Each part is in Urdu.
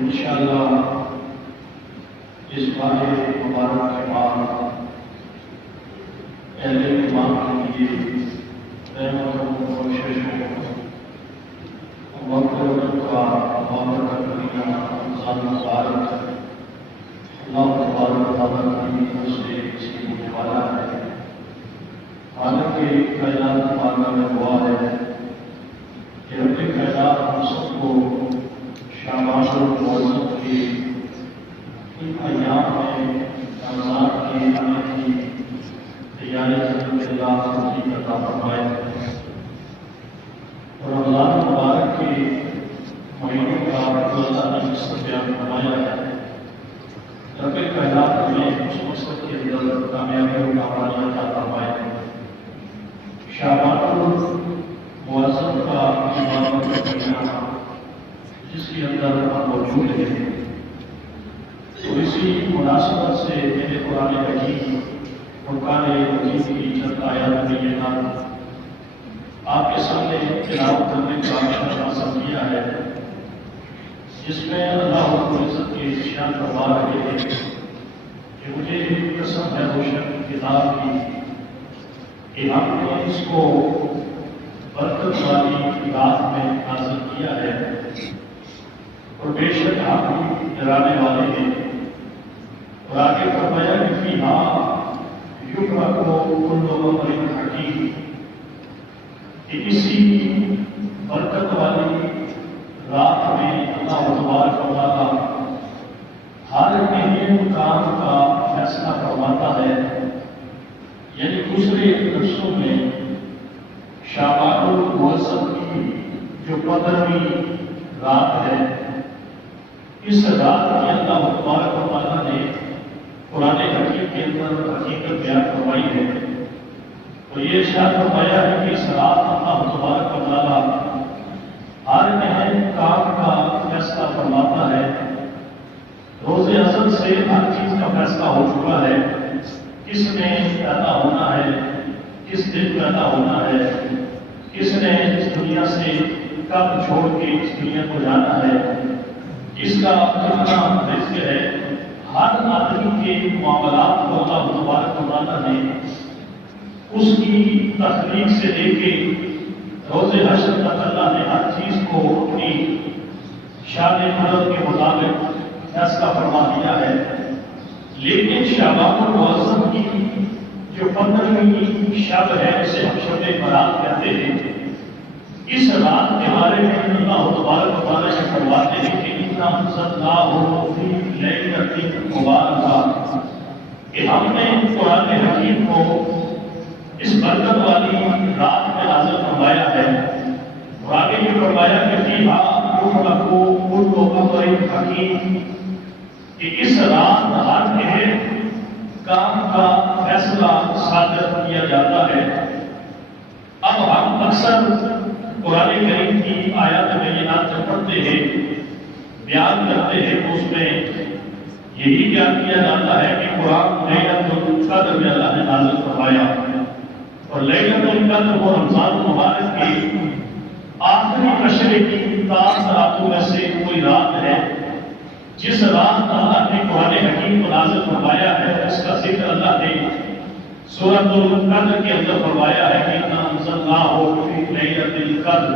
انشاءاللہ اس ماہ مبارک کے بعد اہل ایمان کے لیے رحمت و بخششوں مغفرت کا معاملہ کرنا رمضان مبارک اللہ تبارک و تعالیٰ کی سے کسی ہونے والا ہے۔ حالانکہ کائنات ماننا میں دعا ہے کہ رب کائنات ہم سب کو شعبان المعظم کے ان ایام میں رمضان کے آنے کی تیاری کرنے کے اللہ توفیق عطا فرمائے اور رمضان مبارک کے مہینوں کا اللہ نے مقصد بیان فرمایا ہے۔ رب کائنات ہمیں اس مقصد کے اندر کامیابی و کامیابی عطا فرمائے۔ شعبان المعظم کا عبادت مہینہ جس کے اندر ہم موجود ہیں، تو اسی مناسبت سے میرے قرآن حکیم فرقان حکیم کی چند آیات بینات آپ کے سامنے تلاوت کرنے کا شرف کیا ہے، جس میں اللہ رب العزت کے ارشاد فرما رہے ہیں کہ مجھے قسم ہے روشن کتاب کی کہ ہم نے اس کو برکت والی رات میں نازل کیا ہے اور بے شک ہم ڈرانے والے ہیں۔ اور آگے فرمایا کہ فیہا یفرق کل امر حکیم، کہ اسی برکت والی رات میں اللہ تبارک و تعالیٰ ہر اہم کام کا فیصلہ فرماتا ہے۔ یعنی دوسرے لفظوں میں شعبان المعظم کی جو 15ویں رات ہے، اس رات میں اللہ تبارک و تعالیٰ نے قرآن حکیم کے اندر حقیقت بیان فرمائی ہے اور یہ ارشاد فرمایا ہے کہ اس رات اللہ تبارک و تعالیٰ ہر اہم کام کا فیصلہ فرماتا ہے۔ روز ازل سے ہر چیز کا فیصلہ ہو چکا ہے، کس نے پیدا ہونا ہے، کس دن پیدا ہونا ہے، کس نے اس دنیا سے کب چھوڑ کے اس دنیا کو جانا ہے، اس کا کتنا رزق ہے، ہر آدمی کے معاملات کو اللہ تبارک و تعالیٰ نے اس کی تخلیق سے لے کے روز حشر تک اللہ نے ہر چیز کو اپنی شان قدرت کے مطابق فیصلہ فرما دیا ہے۔ لیکن شعبان المعظم کی جو 15ویں شب ہے اسے ہم شب برات کہتے ہیں، اس رات کے بارے میں اللہ تبارک و تعالیٰ سے فرماتے ہیں کہ اِنَّا أَنزَلْنَاهُ فِي لَيْلَةٍ مُبَارَكَةٍ، کہ ہم نے قرآن حکیم کو اس برکت والی رات میں نازل فرمایا ہے۔ اور آگے یہ فرمایا کہ فیہا یفرق کل امر حکیم، کہ اس رات ہر اہم کام کا فیصلہ صادر کیا جاتا ہے۔ اب ہم اکثر قرآن کریم کی آیات بینات جب پڑھتے ہیں، بیان کرتے ہیں، تو اس میں یہی بیان کیا جاتا ہے کہ قرآن لیلۃ القدر میں اللہ نے نازل فرمایا، اور لیلۃ القدر وہ رمضان مبارک کی آخری عشرے کی 10 راتوں میں سے کوئی رات ہے، جس رات اللہ نے قرآن حکیم کو نازل فرمایا ہے، اس کا ذکر اللہ نے سورۃ القدر کے اندر فرمایا ہے کہ اِنَّا أَنزَلْنَاهُ فِي لَيْلَةِ الْقَدْرِ۔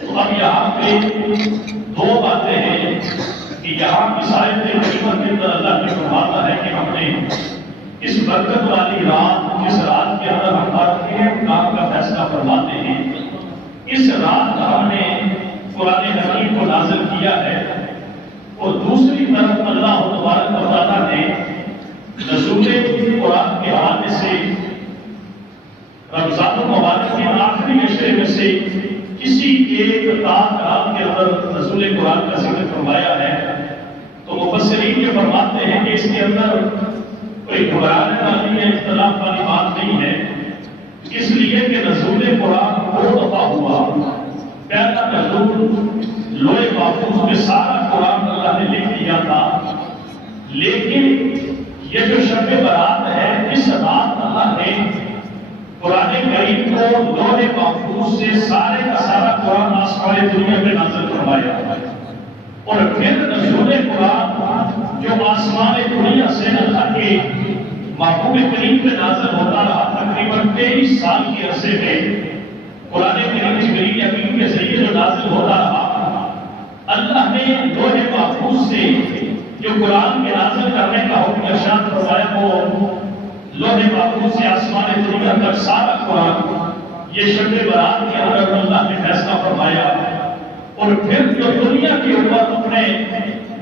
تو اب یہاں پہ دو باتیں ہیں کہ یہاں اس آیت کریمہ کے اندر اللہ نے فرماتا ہے کہ ہم نے اس برکت والی رات، جس رات کے اندر ہم ہر اہم کام کا فیصلہ فرماتے ہیں، اس رات ہم نے قرآن حکیم کو نازل کیا ہے۔ اور دوسری طرف اللہ تبارک و تعالیٰ نے نزول قرآن کے حوالے سے رمضان المبارک کے آخری عشرے میں سے کسی ایک رات کے اندر نزول قرآن کا ذکر فرمایا ہے، تو مفسرین یہ فرماتے ہیں کہ اس کے اندر کوئی گھبرانے والی یا اختلاف والی بات نہیں ہے، اس لیے کہ نزول قرآن 2 دفعہ ہوا۔ پہلا نزول لوح محفوظ میں سارا قرآن اللہ نے لکھ دیا تھا، لیکن یہ جو شب برات ہے، اس رات اللہ نے قرآن کریم کو لوح محفوظ سے سارے کا سارا قرآن آسمان دنیا میں نازل فرمایا۔ اور پھر نزول قرآن جو آسمان دنیا سے اللہ کے محبوب کریم پہ نازل ہوتا رہا تقریباً 23 سال کے عرصے میں قرآن کریم جبریل امین کے ذریعے جو نازل ہوتا رہا، اللہ نے لوح محفوظ سے جو قرآن کے نازل کرنے کا حکم ارشاد فرمایا وہ لوح محفوظ سے آسمان دنیا تک سارا قرآن یہ شب برات کے اندر اللہ نے فیصلہ فرمایا، اور پھر جو دنیا کے اوپر اپنے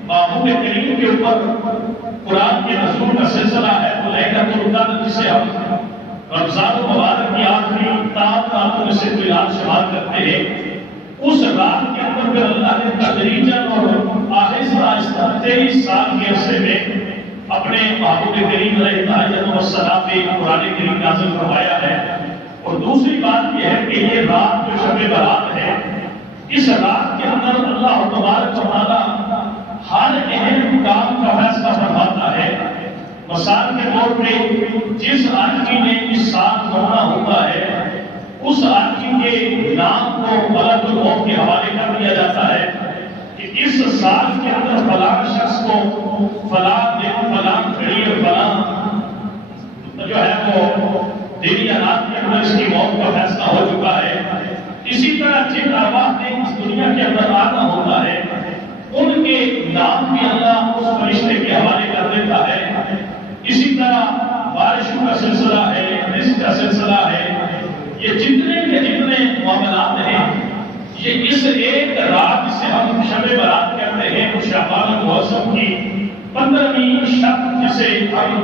محبوب کریم کے اوپر قرآن کے نزول کا سلسلہ ہے وہ لیلۃ القدر جسے ہم رمضان المبارک کی آخری تام راتوں میں سے کوئی رات شمار کرتے ہیں، اس رات کے اندر پھر اللہ نے تدریجاً اور آہستہ آہستہ 23 سال کے عرصے میں اپنے محبوب کریم علیہ السلام پہ قرآن کریم نازل فرمایا ہے۔ اور دوسری بات یہ ہے کہ یہ رات جو شب برات ہے، اس رات کے اندر اللہ تبارک و تعالیٰ ہر اہم کام کا فیصلہ فرماتا ہے۔ مثال کے طور پہ جس آدمی نے اس ساتھ ہونا ہوتا ہے اس آدمی کے نام کو ملک الموت کے حوالے کر دیا جاتا ہے کہ اس سال کے اندر فلاں شخص کو فلاں دن فلاں گھڑی اور فلاں جو ہے وہ دن یا رات کے اندر اس کی موت کا فیصلہ ہو چکا ہے۔ اسی طرح جن ارواح نے اس دنیا کے اندر آنا ہوتا ہے ان کے نام بھی اللہ اس فرشتے کے حوالے کر دیتا ہے۔ اسی طرح بارشوں کا سلسلہ ہے، رزق کا سلسلہ ہے، یہ جتنے کے جتنے معاملات ہیں یہ اس ایک رات سے ہم شب برات کرتے ہیں، شعبان المعظم کی 15ویں شب جسے ہم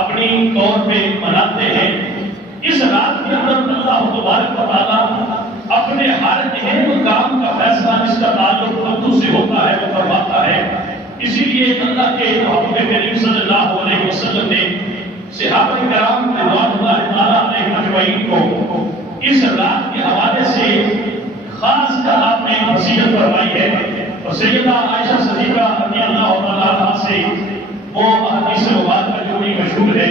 اپنی طور پہ مناتے ہیں۔ اس رات کے اندر اللہ تبارک و تعالیٰ اپنے ہر اہم کام کا فیصلہ جس کا تعلق بندوں سے ہوتا ہے وہ فرماتا ہے۔ اسی لیے اللہ کے محبوب کریم صلی اللہ علیہ وسلم نے صحابہ کرام رضوان اللہ تعالیٰ علیہ اجمعین کو اس رات کے حوالے سے خاص کر آپ نے وصیت فرمائی ہے، اور سیدہ عائشہ صدیقہ رضی اللہ تعالیٰ عنہا سے وہ حدیث مبارکہ جو بڑی مشہور ہے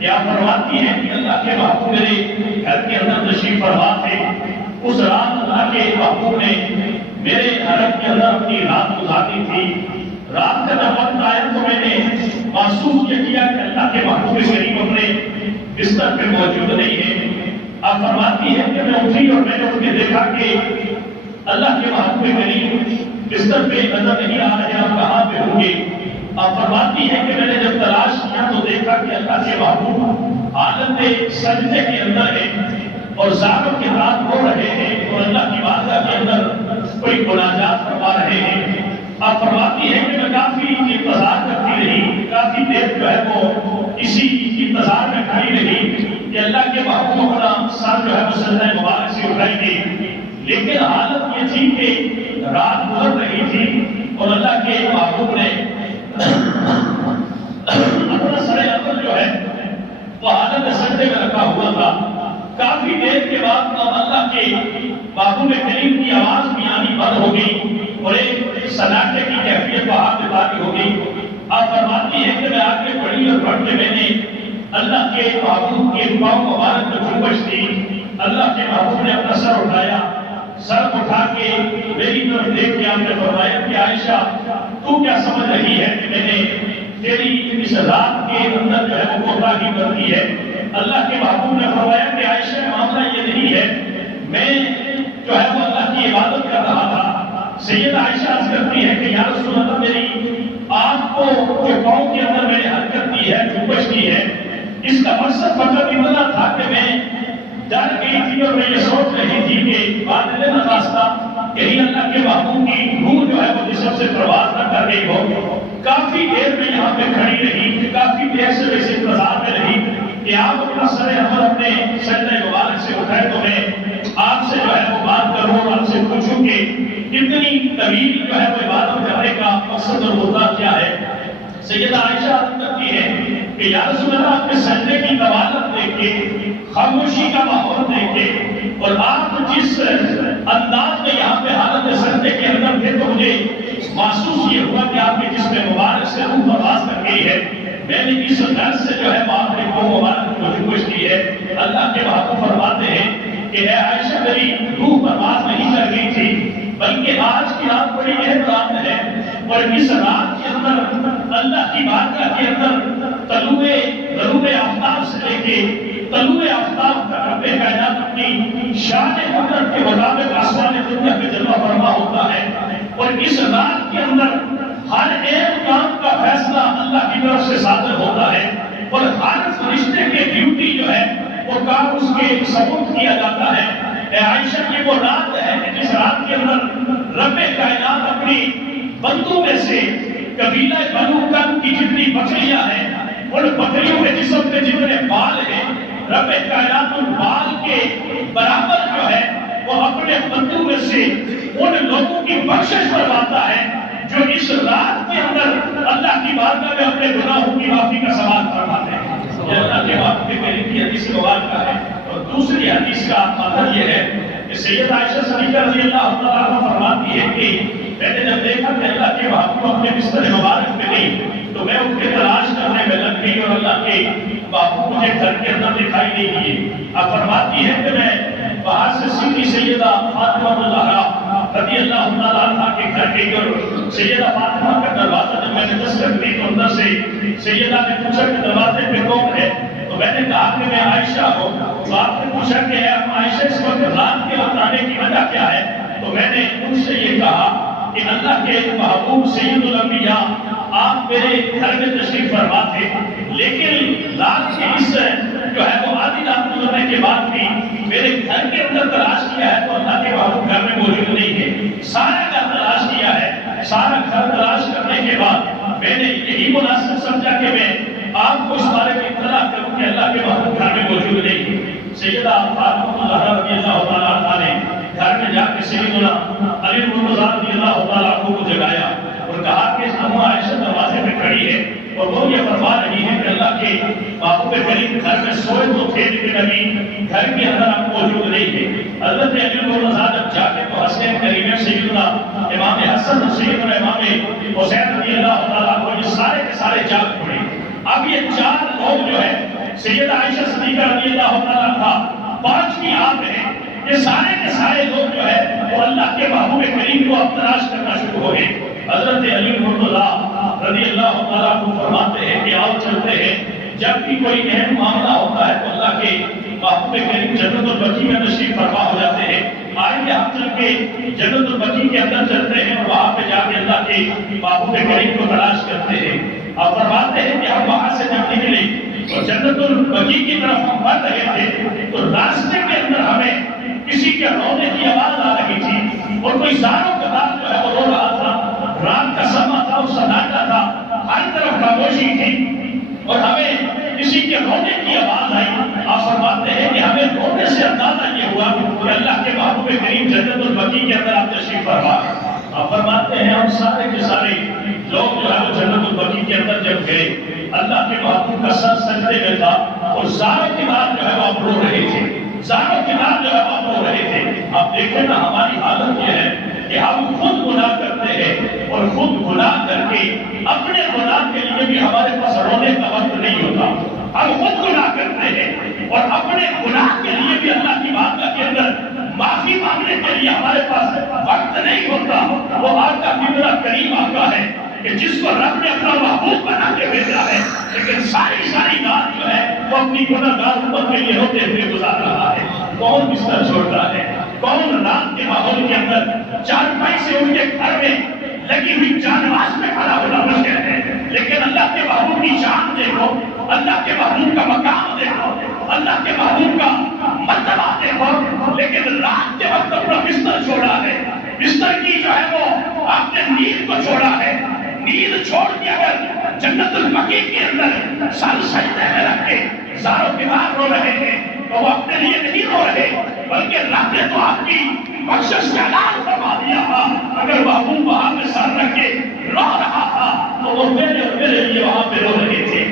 کہ آپ فرماتی ہیں کہ اللہ کے محبوب میرے گھر کے اندر تشریف فرما تھے، اس رات اللہ کے محبوب نے میرے حرم کے اندر اپنی رات گزاری تھی۔ رات کا جب وقت آیا تو میں نے محسوس یہ کیا کہ اللہ کے محبوب کریم اپنے بستر پہ موجود نہیں ہے۔ آپ فرماتی ہیں کہ میں اٹھی اور میں نے اٹھ کے دیکھا کہ اللہ کے محبوب کریم بستر پہ نظر نہیں آ رہے، آپ کہاں پہ ہوں گے؟ آپ فرماتی ہیں کہ میں نے جب تلاش کیا تو دیکھا کہ اللہ کے محبوب حالت سجدے کے اندر ہے اور زاروں کے ساتھ رو رہے ہیں اور اللہ کی بارگاہ کے اندر کوئی مناجات فرما رہے ہیں۔ آپ فرماتی ہیں کہ میں کافی انتظار کرتی رہی، کافی دیر جو ہے وہ اسی انتظار میں کھڑی رہی کہ اللہ کے محبوب اپنا سر جو ہے وہ سجدہ مبارک سے اٹھائیں گے، لیکن حالت یہ تھی کہ رات گزر رہی تھی اور اللہ کے محبوب نے اپنا سر اول جو ہے وہ حالت سجدے میں رکھا ہوا تھا۔ کافی دیر کے بعد اللہ کے محبوب کریم کی آواز بھی آنی بند ہو گئی اور ایک سناٹے کی کیفیت وہاں پہ طاری ہو گئی۔ آپ فرماتی ہیں کہ میں آگے پڑھی اور پڑھتے میں نے اللہ کے محبوب کے پاؤں مبارک میں جھومش تھی۔ اللہ کے محبوب نے اپنا سر اٹھایا، سر اٹھا کے میری طرف دیکھ کے آپ نے فرمایا کہ عائشہ تو کیا سمجھ رہی ہے کہ میں نے تیری اس رات کے اندر جو ہے وہ کوتاہی کر دی ہے؟ اللہ کے محبوب نے فرمایا کہ عائشہ معاملہ یہ نہیں ہے، میں جو ہے وہ اللہ کی عبادت کر رہا تھا۔ سیدہ عائشہ عرض کرتی ہے کہ یا رسول اللہ میری آنکھ کو جو پاؤں کے اندر میں نے حرکت کی ہے، جھومش کی ہے، اس کا مقصد فقط اتنا تھا کہ میں ڈر گئی تھی اور میں یہ سوچ رہی تھی کہ بعد میں نخواستہ کہیں اللہ کے محبوب کی روح جو ہے وہ جسم سے پرواز نہ کر رہی ہو۔ کافی دیر میں یہاں پہ کھڑی رہی، کافی دیر سے ویسے انتظار میں رہی کہ آپ اپنا سر اول اپنے سجدہ مبارک سے اٹھائے تو میں آپ سے جو ہے وہ بات کروں اور آپ سے پوچھوں کہ اتنی طویل جو ہے وہ عبادت کرنے کا مقصد اور مدعا کیا ہے؟ سیدہ عائشہ عرض کرتی ہے کہ یا رسول اللہ آپ کے سجدے کی طوالت دیکھ کے، خاموشی کا ماحول دیکھ کے اور آپ جس انداز میں یہاں پہ حالت سجدے کے اندر تھے تو مجھے محسوس یہ ہوا کہ آپ کے جسم مبارک سے روح پرواز کر گئی ہے۔ میں نے اس درد سے جو ہے آپ نے وہ مبارک کو جھومش دی ہے۔ اللہ کے محبوب فرماتے ہیں کہ اے عائشہ میری روح پرواز نہیں کر گئی تھی، بلکہ آج کی رات بڑی اہم رات ہے، اور اس رات کے اندر اللہ کی بارگاہ کے اندر غروب آفتاب سے لے کے طلوع آفتاب تک رب کائنات اپنی شان قدرت کے مطابق آسمان دنیا میں جلوہ فرما ہوتا ہے، اور اس رات کے اندر ہر ایک کام کا فیصلہ اللہ کی طرف سے صادر ہوتا ہے، اور ہر فرشتے کے ڈیوٹی جو ہے وہ کام اس کے سپرد کیا جاتا ہے۔ اے عائشہ، یہ وہ رات ہے کہ جس رات کے اندر رب کائنات اپنی بندوں میں سے قبیلہ بنو کنب کی جتنی بکریاں ہیں، ان بکریوں کے جسم میں جتنے بال ہیں، رب کائنات ان بال کے برابر جو ہے وہ اپنے بندوں میں سے ان لوگوں کی بخشش فرماتا ہے جو اس رات کے اندر اللہ کی بارگاہ میں اپنے گناہوں کی معافی کا سوال فرماتے ہیں۔ یہ اللہ کے باپ کے کریم کی حدیث مبارکہ ہے۔ اور دوسری حدیث کا مطلب یہ ہے کہ سیدہ عائشہ صدیقہ رضی اللہ تعالیٰ عنہ فرماتی ہے کہ میں نے جب دیکھا کہ اللہ کے باپ اپنے بستر مبارک میں نہیں تو میں ان کے تلاش کرنے میں لگ گئی، اور اللہ کے باپ مجھے گھر کے اندر دکھائی نہیں دیے۔ اب فرماتی ہے کہ میں باہر سے سیدھی سیدہ فاطمہ الزہرا رضی اللہ تعالیٰ عنہ کے گھر گئی، اور سیدہ فاطمہ کا دروازہ جب میں نے دستک دی تو اندر سے سیدہ نے پوچھا کہ دروازے پہ کون ہے؟ تو میں نے کہا کہ میں عائشہ ہوں۔ تو آپ نے پوچھا کہ عائشہ اس وقت رات کے وقت آنے کی وجہ کیا ہے؟ تو میں نے ان سے یہ کہا کہ اللہ کے محبوب سید الانبیاء آپ میرے گھر میں تشریف فرما تھے، لیکن رات کے اس جو ہے وہ آدھی رات گزرنے کے بعد بھی میرے گھر کے اندر تلاش کیا ہے تو اللہ کے محبوب گھر میں موجود نہیں ہے۔ سارا گھر تلاش کیا ہے، سارا گھر تلاش کرنے کے بعد میں نے یہی مناسب سمجھا کہ میں آپ کو اس بارے میں اطلاع کروں کہ اللہ کے محبوب گھر میں موجود نہیں ہے۔ سیدہ فاطمہ الزہرا رضی اللہ تعالیٰ عنہ نے گھر میں جا کے سیدنا علی مرتضیٰ رضی اللہ تعالیٰ عنہ کو جگایا اور کہا کہ اماں عائشہ دروازے پہ کھڑی ہے اور وہ یہ فرما رہی ہے کہ اللہ کے محبوب کریم گھر میں سوئے تو تھے لیکن ابھی گھر کے اندر آپ موجود نہیں ہے۔ حضرت علی مرتضیٰ جب جاگے تو حسین کریمہ سیدنا امام حسن اور سیدنا امام حسین رضی اللہ تعالیٰ عنہ یہ سارے کے سارے جاگ پڑے۔ اب یہ چار لوگ جو ہے سیدہ عائشہ صدیقہ رضی اللہ تعالیٰ عنہ پانچویں آپ ہیں، یہ سارے کے سارے لوگ جو ہے وہ اللہ کے محبوب کریم کو اب تلاش کرنا شروع ہو گئے۔ حضرت علی مرتضیٰ رضی اللہ تعالیٰ عنہ فرماتے ہیں کہ آپ چلتے ہیں جب بھی کوئی اہم معاملہ ہوتا ہے تو اللہ کے محبوب کریم جنت البقیع میں تشریف فرما ہو جاتے ہیں۔ آئیے ہم چل کے جنت البقیع کے اندر چلتے ہیں اور وہاں پہ جا کے اللہ کے محبوب کریم کو تلاش کرتے ہیں۔ آپ فرماتے ہیں کہ ہم وہاں سے جب نکلے اور جنت البقیع کی طرف ہم بڑھ رہے تھے تو راستے کے اندر ہمیں کسی کے رونے کی آواز آ رہی تھی اور کوئی زاروں کا دار جو ہے وہ رو رہا تھا۔ رات کا سما تھا، اس سناٹا تھا، ہر طرف خاموشی تھی اور ہمیں کسی کے رونے کی آواز آئی۔ آپ فرماتے ہیں کہ ہمیں رونے سے اندازہ یہ ہوا کہ اللہ کے محبوب کریم جنت البقیع کے اندر آپ تشریف فرما۔ آپ فرماتے ہیں ہم سارے کے سارے لوگ جو ہے وہ جنت البقیع کے اندر جب گئے اللہ کے محبوب کا سر سجدے میں تھا اور زاروں کے بعد جو ہے وہ آپ رو رہے تھے، زاروں کے بعد جو ہے وہ آپ رو رہے تھے۔ آپ دیکھیں نا ہماری حالت یہ ہے کہ ہم خود گناہ کرتے ہیں اور خود گناہ کر کے اپنے گناہ کے لیے بھی ہمارے پاس رونے کا وقت نہیں ہوتا۔ ہم خود گناہ کرتے ہیں اور اپنے گناہ کے لیے بھی اللہ کی بارگاہ کے اندر معافی مانگنے کے لیے ہمارے پاس وقت نہیں ہوتا۔ وہ آقا کی طرح کریم آقا ہے کہ جس کو رب نے اپنا محبوب بنا کے بھیجا ہے، لیکن ساری رات جو ہے وہ اپنی گناہگار امت کے لیے ہوتے ہوئے گزار رہا ہے۔ کون بستر چھوڑ رہا ہے؟ کون رات کے ماحول کے اندر چارپائی سے ان کے گھر میں لگی ہوئی جانواز میں کھڑا ہونا مشکل ہے؟ لیکن اللہ کے محبوب کی شان دیکھو، اللہ کے محبوب کا مقام دیکھو، اللہ کے محبوب کا مرتبہ دیکھو، لیکن رات کے وقت اپنا بستر چھوڑا ہے، بستر کی جو ہے وہ آپ نے نیند کو چھوڑا ہے۔ نیند چھوڑ کے اگر جنت البقیع کے اندر سر سجدے میں رکھ کے زاروں کے بعد رو رہے ہیں تو وہ اپنے لیے نہیں رو رہے بلکہ رب نے تو آپ کی بخشش کا اعلان فرما دیا تھا۔ اگر محبوب وہاں پہ سر رکھ کے رو رہا تھا تو وہ میرے لیے وہاں پہ رو رہے تھے۔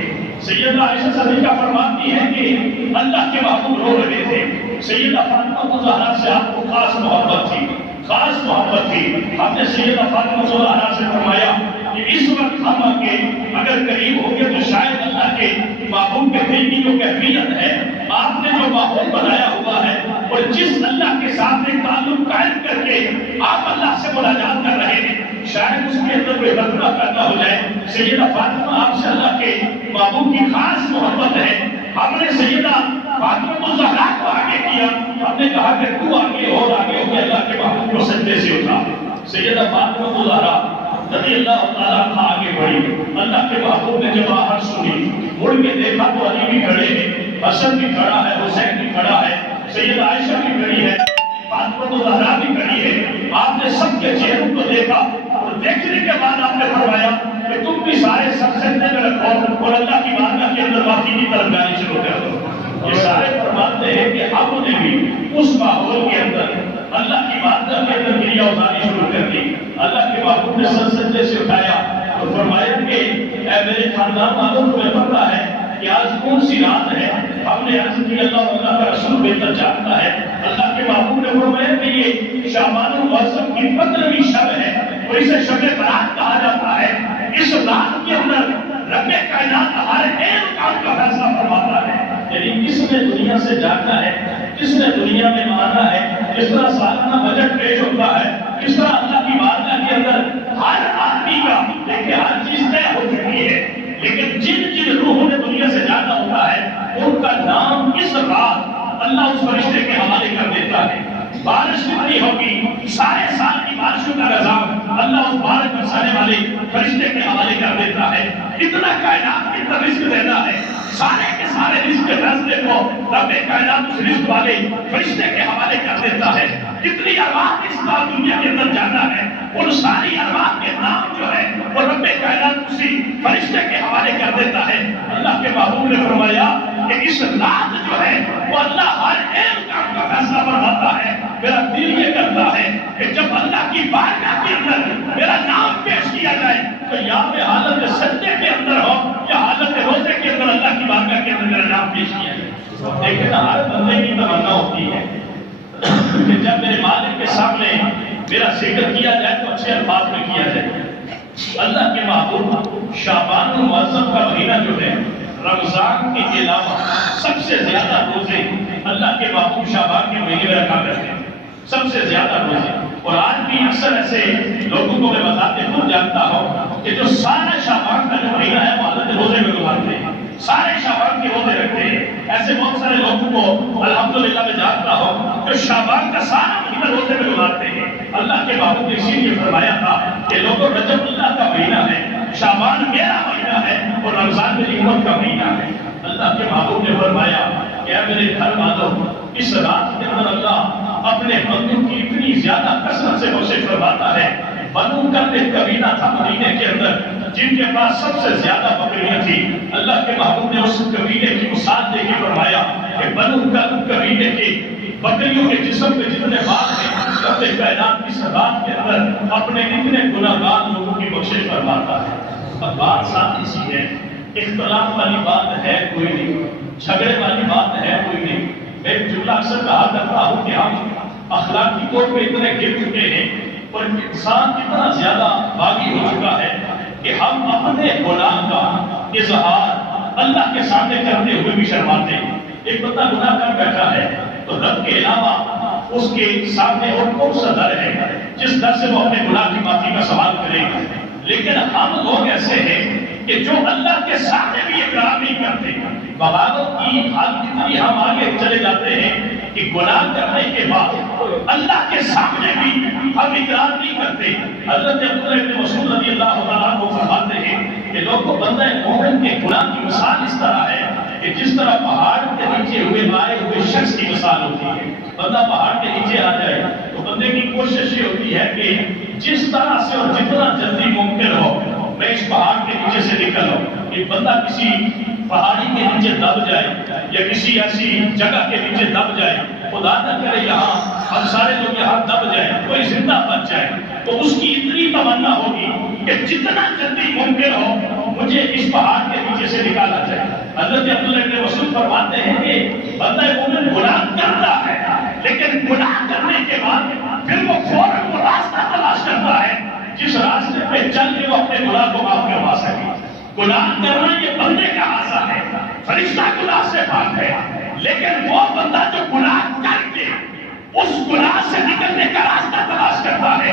سیدہ عائشہ صدیقہ فرماتی ہے کہ اللہ کے محبوب رو رہے تھے۔ سیدہ فاطمہ الزہرا سے آپ کو خاص محبت تھی، خاص محبت تھی۔ ہم نے سیدہ فاطمہ الزہرا سے فرمایا کہ اس وقت ہم کے اگر قریب ہو گے تو شاید اللہ کے معبود کے دل کی جو کیفیت ہے، آپ نے جو ماحول بنایا ہوا ہے اور جس اللہ کے ساتھ ایک تعلق قائم کر کے آپ اللہ سے مناجات کر رہے ہیں، شاید اس کے اندر کوئی بدلہ پیدا ہو جائے۔ سیدہ فاطمہ آپ سے اللہ کے معبود کی خاص محبت ہے۔ ہم نے سیدہ فاطمہ الزہرا کو آگے کیا، ہم نے کہا کہ تو آگے اور آگے ہو کے اللہ کے محبوب کو سجدے سے اٹھا۔ سیدہ فاطمہ الزہرا رضی اللہ تعالیٰ عنہ آگے بڑھی، اللہ کے محبوب نے جب آہٹ سنی، مڑ کے دیکھا تو علی بھی کھڑے ہیں، حسن بھی کھڑا ہے، حسین بھی کھڑا ہے، سیدہ عائشہ بھی کھڑی ہے، فاطمہ الزہرا بھی کھڑی ہے۔ آپ نے سب کے چہروں کو دیکھا اور دیکھنے کے بعد آپ نے فرمایا کہ تم بھی سارے سب سجدے میں رکھو اور اللہ کی بارگاہ کے اندر معافی کی طلب جانی شروع کر دو۔ یہ سارے فرماتے ہیں کہ ہم نے بھی اس ماحول کے اندر اللہ کی بارگاہ کے اندر کریا اتارنی شروع کر دی۔ اللہ کے محبوب نے سر سجدے سے اٹھایا اور فرمایا کہ اے میرے خاندان والوں کو پتہ ہے کہ آج کون سی رات ہے؟ ہم نے عرض کی اللہ اور اللہ کا رسول بہتر جانتا ہے۔ اللہ کے محبوب نے فرمایا کہ یہ شعبان المعظم کی 15ویں شب ہے اور اسے شب برات کہا جاتا ہے۔ اس رات کے اندر رب کائنات ہر ایک کام کا فیصلہ فرماتا ہے۔ یعنی کس نے دنیا سے جانا ہے، کس نے دنیا میں آنا ہے، جس طرح سالانہ بجٹ پیش ہوتا ہے، اس طرح اللہ کی بارگاہ کے اندر ہر آدمی کا دیکھیں ہر چیز طے ہو چکی ہے، لیکن جن روحوں نے دنیا سے جانا ہوتا ہے ان کا نام اس رات اللہ اس فرشتے کے حوالے کر دیتا ہے۔ بارش کتنی ہوگی، سارے سال کی بارشوں کا نظام اللہ اس بارش برسانے والے فرشتے کے حوالے کر دیتا ہے۔ اتنا کائنات کے اندر رزق دینا ہے، سارے کے سارے رزق کے فیصلے کو رب کائنات اس رزق والے فرشتے کے حوالے کر دیتا ہے۔ جتنی ارواح اس سال دنیا کے اندر جانا ہے ان ساری ارواح کے نام جو ہے وہ رب کائنات اسی فرشتے کے حوالے کر دیتا ہے۔ اللہ کے محبوب نے فرمایا کہ اس رات جو ہے وہ اللہ ہر ایک کام کا فیصلہ فرماتا ہے۔ میرا دل یہ کرتا ہے کہ جب اللہ کی بارگاہ کے اندر میرا نام پیش کیا جائے تو یا میں حالت سجدے کے اندر ہو یا حالت روزے کے اندر اللہ کی بارگاہ کے اندر میرا نام پیش کیا جائے۔ لیکن ہر بندے کی تمنا ہوتی ہے کہ جب میرے مالک کے سامنے میرا ذکر کیا جائے تو اچھے الفاظ میں کیا جائے۔ اللہ کے محبوب شعبان المعظم کا مہینہ جو ہے رمضان کے علاوہ سب سے زیادہ روزے اللہ کے محبوب شعبان کے مہینے میں رکھا کرتے ہیں، سب سے زیادہ روزے۔ اور آج بھی اکثر ایسے لوگوں کو میں بتاتے ہوں جانتا ہوں کہ جو سارا شعبان کا جو مہینہ ہے وہ حالت روزے میں گزارتے ہیں، سارے شعبان کے روزے رکھتے ہیں۔ ایسے بہت سارے لوگوں کو الحمدللہ میں جانتا ہوں جو شعبان کا سارا مہینہ روزے میں گزارتے ہیں۔ اللہ کے محبوب نے اسی لیے فرمایا تھا کہ لوگوں رجب اللہ کا مہینہ ہے، شعبان میرا مہینہ ہے اور رمضان میری امت کا مہینہ ہے۔ اللہ کے محبوب نے فرمایا کہ اے میرے گھر والوں، اس رات کے اندر اللہ اپنے بندوں کی اتنی زیادہ کثرت سے اسے فرماتا ہے۔ بنو کرد ایک قبیلہ تھا مدینے کے اندر جن کے پاس سب سے زیادہ بکریاں تھی۔ اللہ کے محبوب نے اس قبیلے کی مثال دے کے فرمایا کہ بنو کرد قبیلے کے بکریوں کے جسم پہ جتنے بال ہیں رب کائنات کی رات کے اندر اپنے اتنے گناہگار لوگوں کی بخشش فرماتا ہے۔ اب بات ساتھ سی ہے، اختلاف والی بات ہے کوئی نہیں، جھگڑے والی بات ہے کوئی نہیں۔ میں ایک جملہ اکثر کہا کرتا ہوں کہ ہم اخلاقی طور پہ اتنے گر چکے ہیں اور انسان اتنا زیادہ باغی ہو چکا ہے کہ ہم اپنے گناہ کا اظہار اللہ کے سامنے کرتے ہوئے بھی شرماتے ہیں۔ ایک بندہ گناہ کر بیٹھا ہے تو رب کے علاوہ اس کے سامنے اور کون سا در ہے جس در سے وہ اپنے گناہ کی معافی کا سوال کرے گا؟ لیکن ہم لوگ ایسے ہیں کہ جو اللہ کے سامنے بھی اقرار نہیں کرتے۔ بغاوت کی حد اتنی ہم آگے چلے جاتے ہیں کہ گناہ کرنے کے بعد اللہ کے سامنے بھی ہم اقرار نہیں کرتے۔ حضرت عبداللہ ابن مسعود رضی اللہ تعالیٰ عنہ فرماتے ہیں کہ لوگوں بندہ مومن کے گناہ کی مثال اس طرح ہے کہ جس طرح پہاڑ کے نیچے آئے ہوئے شخص کی مثال ہوتی ہے۔ بندہ پہاڑ کے نیچے آ جائے تو بندے کی کوشش یہ ہوتی ہے کہ جس طرح سے اور جتنا جلدی ممکن ہو میں اس پہاڑ کے نیچے سے نکل آؤں۔ ایک بندہ کسی پہاڑی کے نیچے دب جائے یا کسی ایسی جگہ کے نیچے دب جائے، خدا نہ کرے یہاں ہم سارے لوگ یہاں دب جائیں، کوئی زندہ بچ جائے، تو اس کی اتنی تمنا ہوگی کہ جتنا جلدی ممکن ہو مجھے اس پہاڑ کے نیچے سے نکالا جائے۔ حضرت عبداللہ ابن مسعود فرماتے ہیں کہ بندہ مومن گناہ کرتا ہے لیکن گناہ کرنے کے بعد پھر وہ فوراً وہ راستہ تلاش کرتا ہے جس راستے پہ چل کے وہ اپنے گناہ کو معاف کروا سکے۔ گناہ کرنا یہ بندے کا حصہ ہے، فرشتہ گناہ سے پاک ہے، لیکن وہ بندہ جو گناہ کر کے اس گناہ سے نکلنے کا راستہ تلاش کرتا ہے،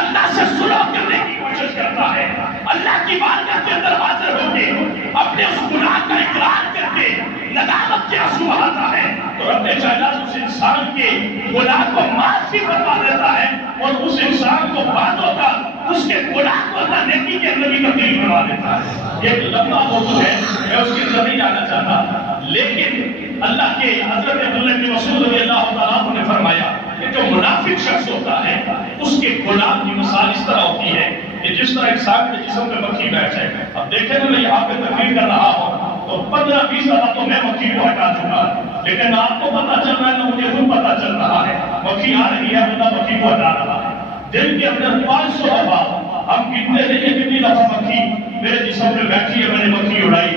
اللہ سے صلح کرنے کی کوشش کرتا ہے، اللہ کی بارگاہ کے اندر حاضر ہو کے اپنے اس گناہ کا اقرار کر کے ندامت کے آنسو بہاتا ہے، تو رب کائنات اس انسان کے گناہ کو معاف بھی فرما دیتا ہے، اور اس انسان کو بعدوں کا اس کے گناہ کو اللہ نیکی کے اندر بھی تبدیل کروا دیتا ہے۔ ایک لمبا موضوع ہے، میں اس کی طرف نہیں جانا چاہتا، لیکن اللہ کے حضرت عبداللہ بن مسعود رضی اللہ تعالیٰ عنہ نے فرمایا کہ جو منافق شخص ہوتا ہے اس کے گناہ کی مثال اس طرح ہوتی ہے کہ جس طرح ایک ساگ کے جسم پہ مکھی بیٹھ جائے۔ اب دیکھیں نا، میں یہاں پہ تقریر کر رہا ہوں تو 15-20 دفعہ تو میں مکھی کو ہٹا چکا، لیکن آپ کو پتا چل رہا ہے نہ مجھے خود پتا چل رہا ہے مکھی آ رہی ہے، بندہ مکھی کو ہٹا رہا ہے۔ دن کے اندر 500 دفعہ ہم کتنے دن کے کتنی دفعہ مکھی میرے جسم پہ بیٹھی ہے، میں نے مکھی اڑائی،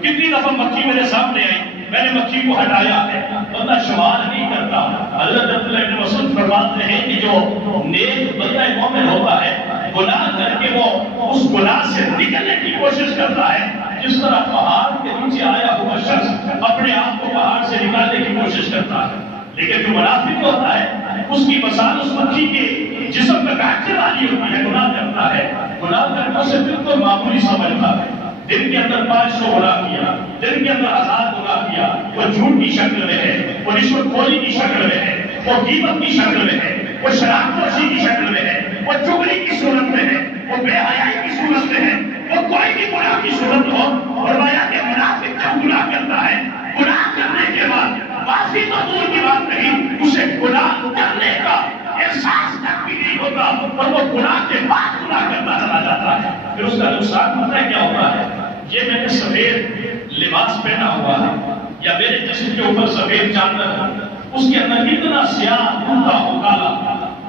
کتنی دفعہ مکھی میرے سامنے آئی، میں نے مکھی کو ہٹایا ہے، بندہ شمار نہیں کرتا۔ حضرت عبداللہ بن مسعود فرماتے ہیں کہ جو نیک بندہ مومن ہوتا ہے گناہ کر کے وہ اس گناہ سے نکلنے کی کوشش کرتا ہے، جس طرح پہاڑ کے نیچے آیا ہوا شخص اپنے آپ کو پہاڑ سے نکالنے کی کوشش کرتا ہے، لیکن جو منافق ہوتا ہے اس کی مثال اس مکھی کے جسم پہ بیٹھنے والی ہوتی ہے، گناہ کرتا ہے، گناہ کرنے سے بالکل معمولی سمجھتا ہے۔ دن کے اندر 500 گناہ کیا، دن کے اندر 1000 گناہ کیا، وہ جھوٹ کی شکل میں ہے، وہ رشوت خوری کی شکل میں ہے، وہ غیبت کی شکل میں ہے، وہ شراب نوشی کی شکل میں ہے، وہ چغلی کی صورت میں ہے، وہ بے حیائی کی صورت میں ہے، وہ کوئی بھی گناہ کی صورت ہو۔ فرمایا کہ منافق جب گناہ کرتا ہے، گناہ کرنے کے بعد معافی تو دور کی بات نہیں، اسے گناہ کرنے کا احساس تک بھی نہیں ہوتا، اور وہ گناہ کے بعد گناہ کرتا چلا جاتا ہے۔ پھر اس کا نقصان پتہ ہے کیا ہوتا ہے؟ یہ میں نے سفید لباس پہنا ہوا ہے یا میرے جسم کے اوپر سفید چادر ہے، اس کے اندر اتنا سیاہ ٹوٹا ہو کالا،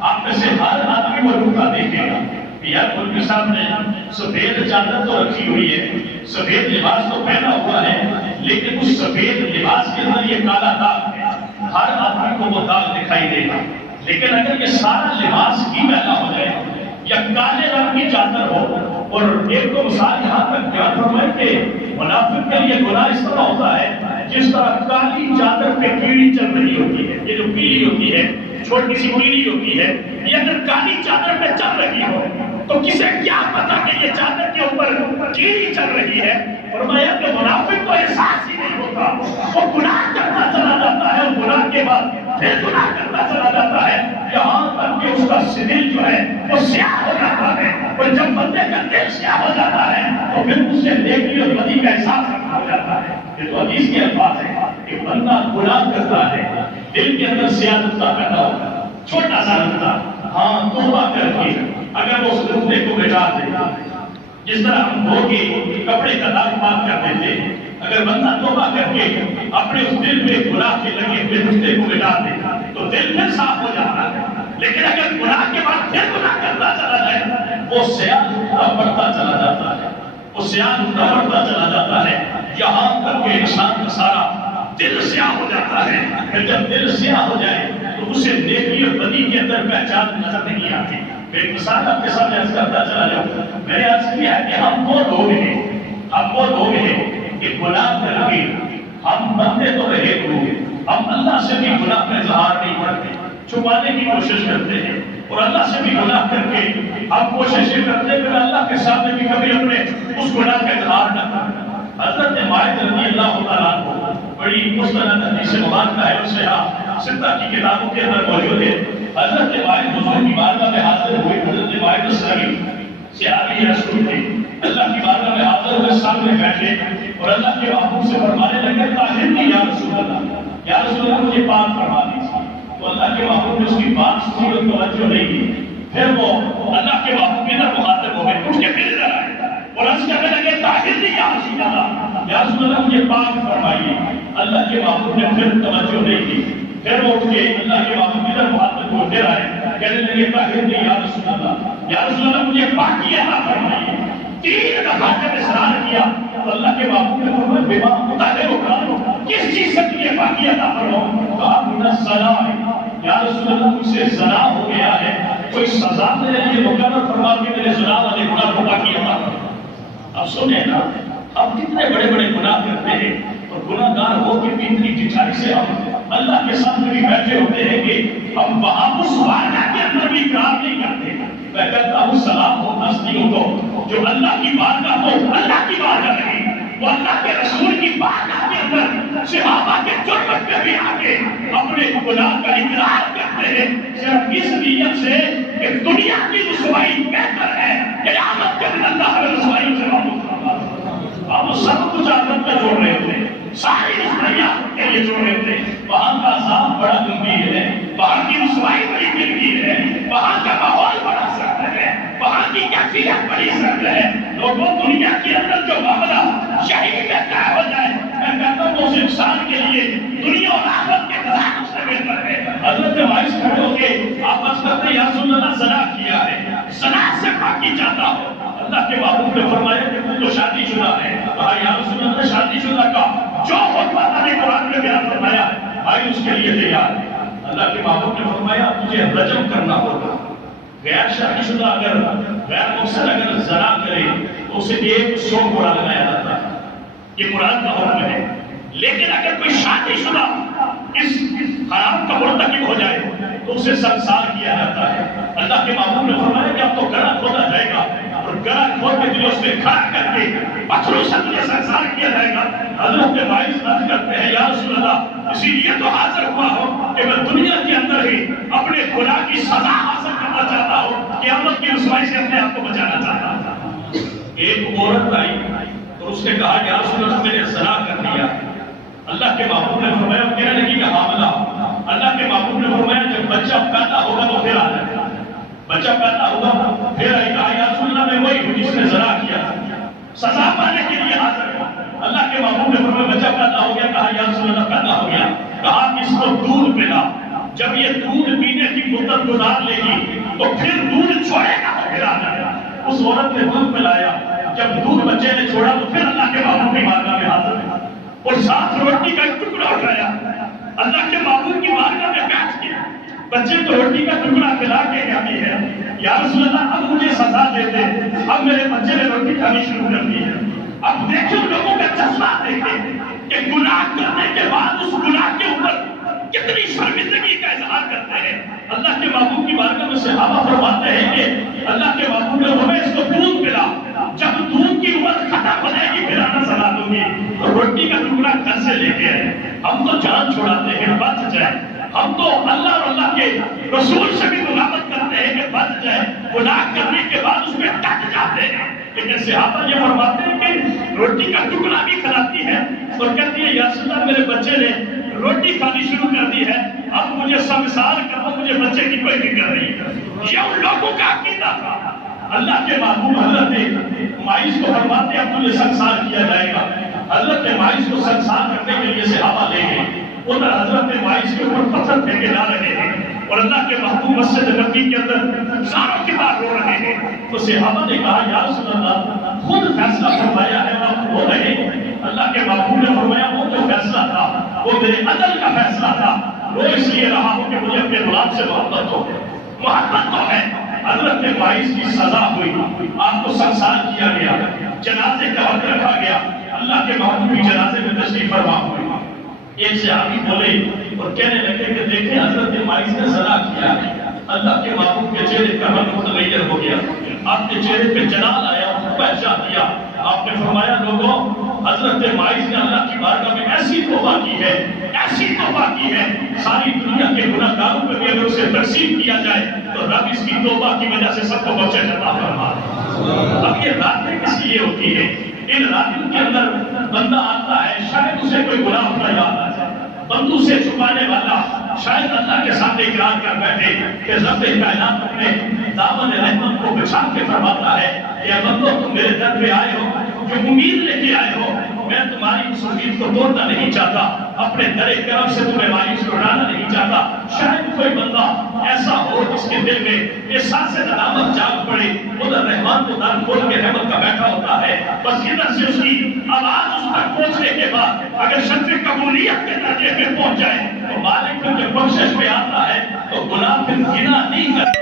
آپ میں سے ہر آدمی وہ ٹوٹا دیکھے گا۔ یار ان کے سامنے سفید چادر تو رکھی ہوئی ہے، سفید لباس تو پہنا ہوا ہے، لیکن اس سفید لباس کے اندر یہ کالا داغ ہے، ہر آدمی کو وہ داغ دکھائی دے گا۔ لیکن اگر یہ سارا لباس ہی میلا ہو جائے یا کالے رنگ کی چادر ہو، اور ایک تو مثال یہاں تک بیان فرمائے کہ منافق کے لیے گناہ اس طرح ہوتا ہے جس طرح کالی چادر پہ کیڑی چل رہی ہوتی ہے، یہ جو پیلی ہوتی ہے، چھوٹی سی پیلی ہوتی ہے، یہ اگر کالی چادر پہ چل رہی ہو تو کسے کیا پتا کہ یہ چادر کے اوپر کیڑی چل رہی ہے؟ فرمایا کہ منافق کو احساس ہی نہیں ہوتا، وہ گناہ کرتا چلا جاتا ہے، اور گناہ کے بعد پھر گناہ کرتا چلا جاتا ہے، یہاں تک کہ اس کا دل جو ہے وہ سیاہ ہو جاتا ہے، اور جب بندے کا دل سیاہ ہو جاتا ہے تو پھر اس سے نیکی اور بدی کا احساس ہو جاتا ہے۔ یہ تو حدیث کے الفاظ ہیں کہ بندہ گناہ کرتا ہے، دل کے اندر سیاہ نقطہ پیدا ہوتا ہے، چھوٹا سا نقطہ، ہاں توبہ کر کے اگر وہ اس نقطے کو مٹا دے، جس طرح ہم دھو کے کپڑے کا داغ پاک کر دیتے ہیں، اگر بندہ توبہ کر کے اپنے اس دل میں گناہ کے لگے ہوئے نقطے کو مٹا دے تو دل پھر صاف ہو جاتا ہے۔ لیکن اگر گناہ کے بعد پھر گناہ کرتا چلا جائے، وہ سیاہ نقطہ بڑھتا چلا جاتا ہے، وہ سیاہ نقطہ بڑھتا چلا جاتا ہے، یہاں تک کہ انسان کا سارا دل سیاہ ہو جاتا ہے۔ پھر جب دل سیاہ ہو جائے تو اسے نیکی اور بدی کے اندر پہچان نظر نہیں آتی۔ ایک مثال آپ کے سامنے عرض کرتا چلا جاؤں، میں نے عرض کیا ہے کہ ہم وہ لوگ ہیں کہ گناہ کر کے ہم بندے تو رہے لوگ، ہم اللہ سے بھی گناہ کا اظہار نہیں کرتے، چھپانے کی کوشش کرتے ہیں، اور اللہ سے بھی گناہ کر کے ہم کوششیں کرتے ہیں کہ اللہ کے سامنے بھی کبھی اپنے اس گناہ کا اظہار نہ کریں۔ حضرت مائد رضی اللہ تعالیٰ عنہ بڑی مستند حدیث مبارکہ ہے، اسے ستہ کی کتابوں کے اندر موجود ہے۔ حضرت مائد حضور کی بارگاہ میں حاضر ہوئے، حضرت مائد السلام صحابی رسول تھے، اللہ کی بارگاہ میں حاضر ہوئے، سامنے بیٹھے اور اللہ کے محبوب سے فرمانے لگے طاہرنی یا رسول اللہ، یا رسول اللہ مجھے پاک فرما دیجیے۔ تو اللہ کے محبوب نے اس کی بات سنی اور توجہ نہیں دی، پھر وہ اللہ کے محبوب کے اندر مخاطب ہو گئے، اٹھ کے پھر ادھر آئے اور عرض کرنے لگے طاہرنی یا رسول اللہ، یا رسول اللہ مجھے پاک فرمائیے۔ اللہ کے محبوب نے پھر توجہ نہیں دی، پھر وہ اٹھ کے اللہ کے محبوب کے اندر مخاطب ہو پھر آئے، کہنے لگے طاہرنی یا رسول اللہ، یا رسول اللہ مجھے پاکی عطا فرمائیے۔ 3 دفعہ جب اصرار کیا تو اللہ کے محبوب نے فرمایا بما مطالعہ ہوگا، کس چیز سے تجھے پاکی عطا فرماؤں؟ کہا من الزنا، یا رسول اللہ مجھ سے زنا ہو گیا ہے، کوئی سزا میرے لیے مقرر فرما کے میرے زنا والے گناہ کو پاکی عطا فرماؤں۔ اب سنیں نا، ہم کتنے بڑے بڑے گناہ کرتے ہیں اور ہو کتنی ٹھٹھائی سے ہم اللہ کے سامنے بھی بیٹھے ہوتے ہیں کہ ہم وہاں اس وعدہ کے اندر بھی اقرار نہیں کرتے. میں کہتا ہوں سلام ہو ہستیوں کو جو اللہ کی بارگاہ ہو اللہ کی بارگاہ نہیں وہ اللہ کے رسول کی بارگاہ کے اندر صحابہ کے جرمت پہ بھی آگے اپنے گناہ کا اقرار کرتے ہیں صرف اس نیت سے کہ دنیا کی رسوائی بہتر ہے قیامت کے دن اللہ ہمیں رسوائی سے محفوظ فرمائے. اب وہ سب کچھ آخرت میں جوڑ رہے ہوتے ہیں ساری رسوائیاں کے لیے جوڑ رہے ہوتے ہیں. وہاں کا عذاب بڑا گمبھیر ہے وہاں کی رسوائی بڑی گمبھیر ہے وہاں کا ماحول بڑا سخت ہے وہاں کی کیفیت بڑی سخت ہے. لوگوں دنیا کے اندر جو معاملہ شہید میں طے ہو جائے میں کہتا ہوں اس انسان کے لیے دنیا اور آخرت کے نظام سے بہتر ہے. حضرت وائس کھڑے ہو کے آپس کرتے یا رسول اللہ زنا کیا ہے زنا سے پاکی چاہتا ہو. اللہ کے محبوب نے فرمایا کہ وہ تو شادی شدہ ہے. کہا یا رسول اللہ شادی شدہ کا جو خطبہ اللہ نے قرآن میں بیان فرمایا بھائی اس کے لیے تیار ہے. اللہ کے محبوب نے فرمایا تجھے رجم کرنا ہوگا. غیر شادی شدہ اگر غیر مقصد اگر زنا کرے تو اسے 100 کوڑا لگایا جاتا ہے. یہ قرآن کا حکم ہے. لیکن اگر کوئی شادی شدہ اس حرام کا مرتکب ہو جائے تو اسے سنسار کیا جاتا ہے. اللہ کے محبوب نے فرمایا کہ اب تو گڑھا کھودا جائے گا اور گڑھا کھود کے دلوں سے کھڑا کر کے پتھروں سے تجھے سنسار کیا جائے گا. حضرت باعث عرض کرتے ہیں یا رسول اللہ اسی لیے تو حاضر ہوا ہوں کہ میں دنیا کے اندر ہی اپنے گناہ کی سزا حاصل کرنا چاہتا ہوں قیامت کی رسوائی سے اپنے آپ کو بچانا چاہتا ہوں. ایک عورت آئی اور اس نے کہا یا رسول اللہ میں نے زنا کر دیا. اللہ کے محبوب نے فرمایا کہنے لگی کہ حاملہ. اللہ کے محبوب نے فرمایا جب بچہ پیدا ہوگا تو پھر آ جائے. بچہ پیدا ہوگا پھر آئی. کہا یا رسول اللہ میں وہی ہوں جس نے زنا کیا سزا پانے کے لیے حاضر ہے. اللہ کے محبوب نے فرمایا بچہ پیدا ہو گیا. کہا یا رسول اللہ پیدا ہو گیا. کہا اس کو دودھ پلا. جب یہ دودھ پینے کی مدت گزار لے گی تو پھر دودھ چھوڑے گا تو پھر آ جائے گا. اس عورت نے دودھ پلایا. جب دودھ بچے نے چھوڑا تو پھر اللہ کے محبوب کی بارگاہ میں حاضر ہے اور ساتھ روٹی کا ایک ٹکڑا اٹھایا. اللہ کے محبوب کی بارگاہ میں بیٹھ کے بچے کو روٹی کا ٹکڑا کھلا کے کہتی ہے یا رسول اللہ اب مجھے سزا دے دے. اب میرے بچے نے روٹی کھانی شروع کر دی ہے. اب دیکھو لوگوں کا جذبہ دیکھیں کہ گناہ کرنے کے بعد اس گناہ کے اوپر کتنی شرمندگی کا اظہار کرتے ہیں. اللہ کے محبوب کی بارگاہ میں صحابہ فرماتے ہیں کہ اللہ کے محبوب نے ہمیں اس کو دودھ پلا. جب دودھ کی عمر ختم ہو جائے گی پھر آنا سزا دوں گی. اور روٹی کا ٹکڑا گھر سے لے کے آئے. ہم تو جان چھوڑاتے ہیں بچ جائے. ہم تو اللہ اور اللہ کے رسول سے بھی ملامت کرتے ہیں کہ بچ جائے. گناہ کرنے کے بعد اس میں ڈٹ جاتے ہیں. لیکن صحابہ یہ فرماتے ہیں کہ روٹی کا ٹکڑا بھی کھلاتی ہے اور کہتی ہے یا رسول اللہ میرے بچے نے روٹی کھانی شروع کر دی ہے. اب مجھے سنسار کرو مجھے بچے کی کوئی فکر نہیں. یہ ان لوگوں کا عقیدہ تھا. اللہ کے محبوب حضرت مائز کو فرماتے اب تجھے سنسار کیا جائے گا. حضرت مائز کو سنسار کرنے کے لیے صحابہ لے گئے. ادھر حضرت مائز کے اوپر پتھر پھینکے جا رہے ہیں اور اللہ کے محبوب مسجد نبوی کے اندر زاروں کے بعد رو رہے ہیں. تو صحابہ نے کہا یا رسول اللہ خود فیصلہ فرمایا ہے آپ رو رہے ہیں. اللہ کے محبوب نے فرمایا وہ جو فیصلہ تھا وہ میرے عدل کا فیصلہ تھا. رو اس لیے رہا ہوں کہ مجھے اپنے غلام سے محبت ہو. محبت تو ہے. حضرت مائز کی سزا ہوئی. آپ کو سنسار کیا گیا. جنازے کا وقت رکھا گیا. اللہ کے محبوب کی جنازے میں تشریف فرما ہوئی. ایک صحابی بولے اور کہنے لگے کہ دیکھیں حضرت مائز نے زنا کیا. اللہ کے محبوب کے چہرے کا رنگ متغیر ہو گیا. آپ کے چہرے پہ جلال آیا پہچان دیا. آپ نے فرمایا لوگوں حضرت مائز نے اللہ کی بارگاہ میں ایسی توبہ کی ہے ایسی توبہ کی ہے ساری دنیا کے گناہ گاروں پہ بھی اگر اسے تقسیم کیا جائے تو رب اس کی توبہ کی وجہ سے سب کو بخشش عطا فرما. اب یہ راتیں کس لیے ہوتی ہے؟ ان راتوں کے اندر بندہ آتا ہے شاید اسے کوئی گناہ اپنا یاد آ جائے. بندوں سے چھپانے والا شاید اللہ کے سامنے اقرار کر بیٹھے کہ رب کائنات اپنے دامن رحمت کو بچھا کے فرماتا ہے کہ بندو تم میرے در پہ آئے ہو جو امید لے کے آئے ہو میں تمہاری اس امید کو توڑنا نہیں چاہتا. اپنے در کرم سے تمہیں مایوس کرانا نہیں چاہتا. شاید کوئی بندہ ایسا ہو جس کے دل میں احساس ندامت جاگ پڑے. ادھر رحمان کو دار کھول کے رحمت کا بیٹھا ہوتا ہے. بس ادھر سے اس کی آواز اس تک پہنچنے کے بعد اگر شرط قبولیت کے درجے پہ پہنچ جائے تو مالک جب بخشش پہ آتا ہے تو گناہ پھر گنا نہیں کرتا.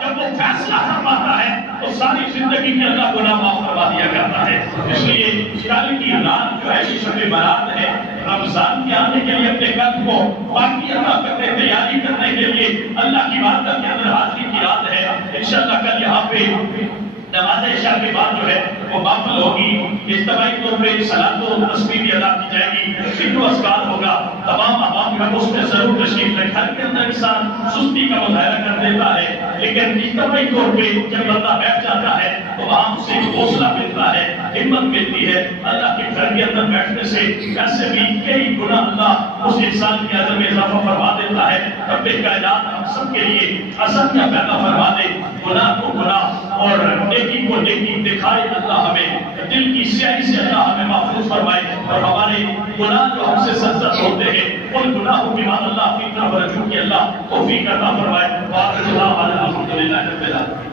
جب وہ فیصلہ فرماتا ہے تو ساری زندگی میں اللہ گناہ معاف کروا دیا کرتا ہے. اس لیے کل کی رات جو ہے شب برات ہے رمضان کے آنے کے لیے اپنے قلب کو باقی اللہ کرنے تیاری کرنے کے لیے اللہ کی بارگاہ کے اندر حاضری کی رات ہے. انشاءاللہ کل یہاں پہ نماز عشاء کے بعد جو ہے وہ محفل ہوگی. اجتماعی طور پہ صلاۃ و تسبیح بھی ادا کی جائے گی. ذکر و اذکار ہوگا. تمام احباب جو ہے اس میں ضرور تشریف لے. گھر کے اندر انسان سستی کا مظاہرہ کر دیتا ہے, لیکن اجتماعی طور پہ جب بندہ بیٹھ جاتا ہے تو وہاں اسے حوصلہ ملتا ہے, ہمت ملتی ہے. اللہ کے گھر کے اندر بیٹھنے سے ایسے بھی کئی گنا اللہ اس انسان کے اجر میں اضافہ فرما دیتا ہے. رب کائنات ہم سب کے لیے آسانیاں پیدا فرما دے. گناہ کو گناہ اور نیکی کو نیکی دکھائے اللہ ہمیں. دل کی سیاہی سے اللہ ہمیں محفوظ فرمائے, اور ہمارے گناہ جو ہم سے سرزد ہوتے ہیں ان گناہوں کے بعد اللہ اپنی طرف رجوع کی اللہ توفیق عطا فرمائے. وآخر دعوانا الحمدللہ رب العالمین.